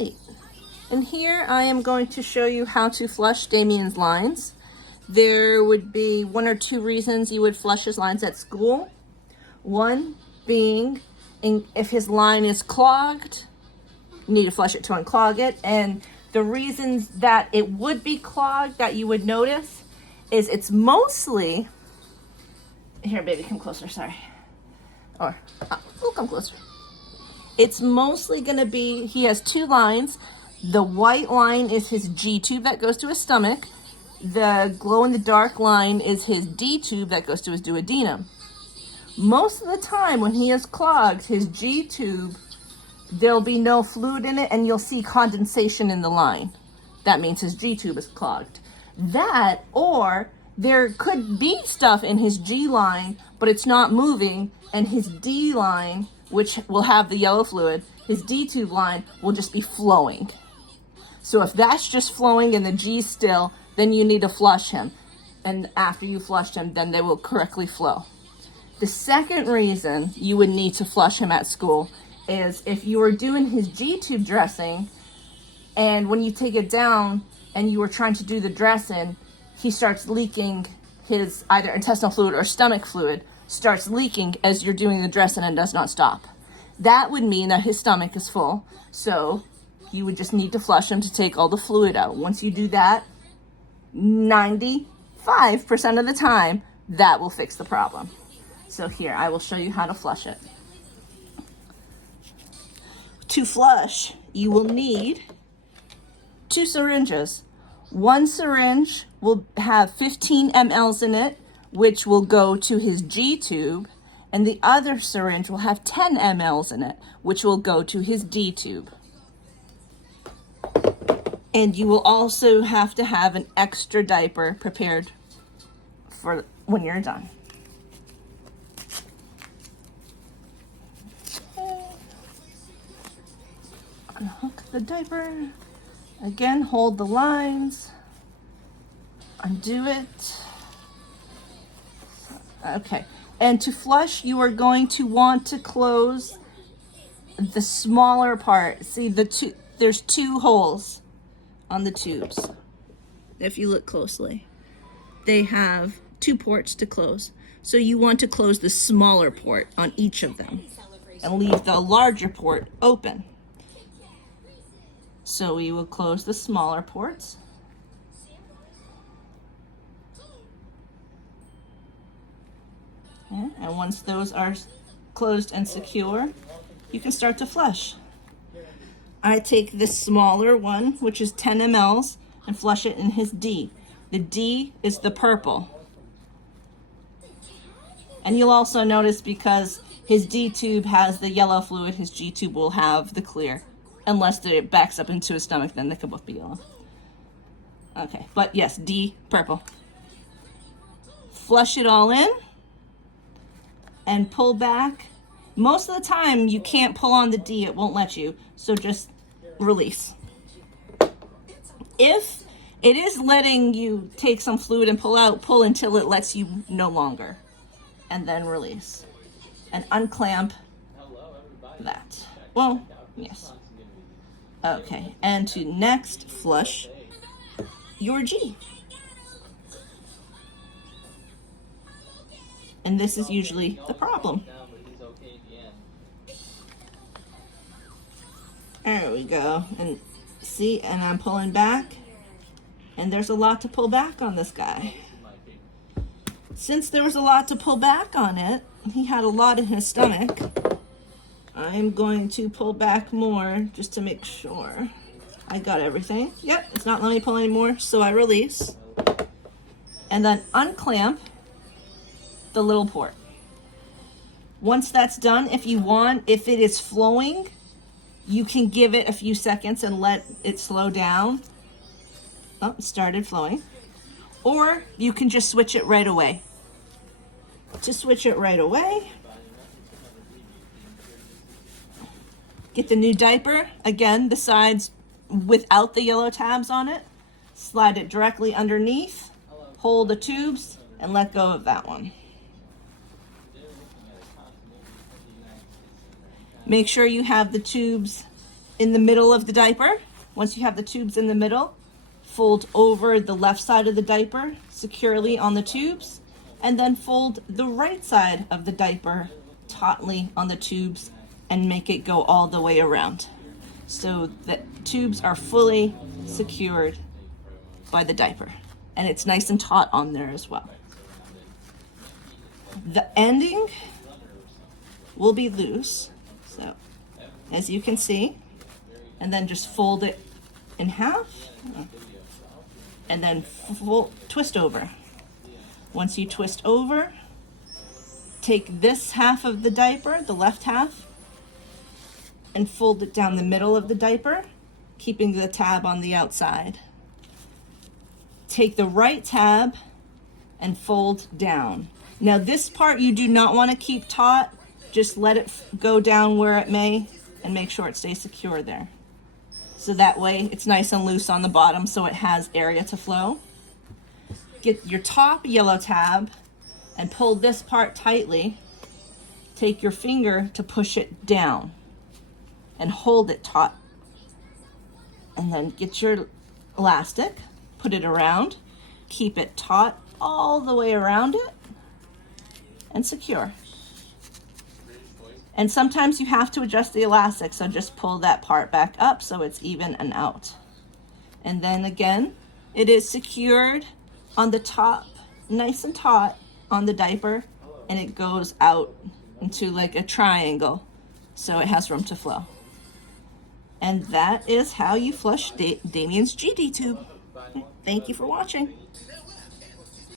right, and here I am going to show you how to flush Damien's lines. There would be one or two reasons you would flush his lines at school. One being, if his line is clogged, you need to flush it to unclog it. And the reasons that it would be clogged that you would notice is it's mostly, here baby, come closer, sorry. Or, we'll come closer. It's mostly gonna be, he has two lines. The white line is his G tube that goes to his stomach. The glow in the dark line is his D tube that goes to his duodenum. Most of the time when he is clogged, his G tube, there'll be no fluid in it and you'll see condensation in the line. That means his G tube is clogged. That, or there could be stuff in his G line, but it's not moving, and his D line, which will have the yellow fluid, his D tube line will just be flowing. So if that's just flowing and the G's still, then you need to flush him. And after you flush him, then they will correctly flow. The second reason you would need to flush him at school is if you were doing his G tube dressing, and when you take it down and you were trying to do the dressing, he starts leaking his either intestinal fluid or stomach fluid, starts leaking as you're doing the dressing and does not stop. That would mean that his stomach is full, so you would just need to flush him to take all the fluid out. Once you do that, 95% of the time, that will fix the problem. So here, I will show you how to flush it. To flush, you will need 2 syringes. One syringe will have 15 mLs in it, which will go to his G tube, and the other syringe will have 10 mLs in it, which will go to his D tube. And you will also have to have an extra diaper prepared for when you're done. Unhook the diaper. Again, hold the lines. Undo it. Okay. And to flush, you are going to want to close the smaller part. See, there's 2 holes on the tubes. If you look closely, they have 2 ports to close. So you want to close the smaller port on each of them and leave the larger port open. So we will close the smaller ports. Yeah, and once those are closed and secure, you can start to flush. I take this smaller one, which is 10 mLs, and flush it in his D. The D is the purple. And you'll also notice because his D tube has the yellow fluid, his G tube will have the clear. Unless it backs up into his stomach, then they could both be yellow. Okay, but yes, D, purple. Flush it all in and pull back. Most of the time, you can't pull on the D, it won't let you, so just release. If it is letting you take some fluid and pull out, pull until it lets you no longer, and then release. And unclamp that. Well, yes. Okay, and to next flush your G. And this is usually the problem. There we go. And see, and I'm pulling back. And there's a lot to pull back on this guy. Since there was a lot to pull back on it, he had a lot in his stomach. I'm going to pull back more just to make sure I got everything. Yep, it's not letting me pull anymore, so I release. And then unclamp the little port. Once that's done, if you want, if it is flowing, you can give it a few seconds and let it slow down. Oh, it started flowing. Or you can just switch it right away. To switch it right away, get the new diaper. Again, the sides without the yellow tabs on it. Slide it directly underneath, hold the tubes, and let go of that one. Make sure you have the tubes in the middle of the diaper. Once you have the tubes in the middle, fold over the left side of the diaper securely on the tubes, and then fold the right side of the diaper tautly on the tubes and make it go all the way around. So the tubes are fully secured by the diaper, and it's nice and taut on there as well. The ending will be loose, so as you can see, and then just fold it in half and then twist over. Once you twist over, take this half of the diaper, the left half, and fold it down the middle of the diaper, keeping the tab on the outside. Take the right tab and fold down. Now this part you do not want to keep taut, just let it go down where it may and make sure it stays secure there. So that way it's nice and loose on the bottom so it has area to flow. Get your top yellow tab and pull this part tightly. Take your finger to push it down and hold it taut. And then get your elastic, put it around, keep it taut all the way around it, and secure. And sometimes you have to adjust the elastic, so just pull that part back up so it's even and out. And then again, it is secured on the top, nice and taut on the diaper, and it goes out into like a triangle so it has room to flow. And that is how you flush Damien's GD tube. Thank you for watching.